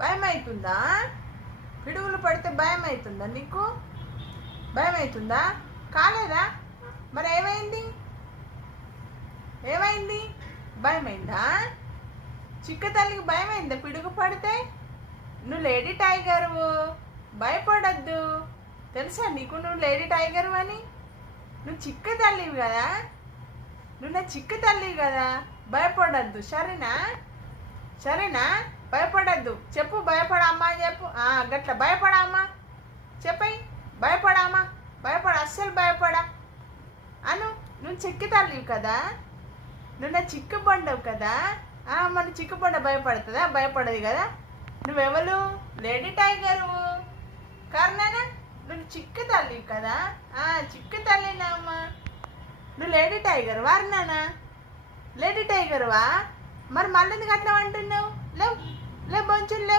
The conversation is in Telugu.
భయం అవుతుందా? పిడుగులు పడితే భయం అవుతుందా నీకు? భయం అవుతుందా? కాలేదా? మరి ఏమైంది? భయమైందా? చిక్క తల్లికి భయమైందా పిడుగు పడితే? నువ్వు లేడీ టైగరు, భయపడద్దు. తెలుసా నీకు నువ్వు లేడీ టైగరు అని? నువ్వు చిక్క తల్లివి కదా, నువ్వు నా చిక్క తల్లివి కదా, భయపడద్దు. సరేనా? భయపడద్దు. చెప్పు భయపడమ్మా అని చెప్పు. గట్ల భయపడమ్మా చెప్పయి. భయపడ, అస్సలు భయపడా అను. నువ్వు చిక్క తల్లివి కదా, నువ్వు నా చిక్క బండవు కదా. మన చిక్క బండ భయపడుతుందా? భయపడదు కదా. నువ్వెవరు? లేడీ టైగరు కర్ణనా. నువ్వు చిక్క తల్లివి కదా. చిక్క తల్లినా అమ్మా. నువ్వు లేడీ టైగర్ వారినానా? లేడీ టైగర్వా? మరి మళ్ళీ ఎందుకు అట్లా అంటున్నావు? లేవు బొంచులు లేవు.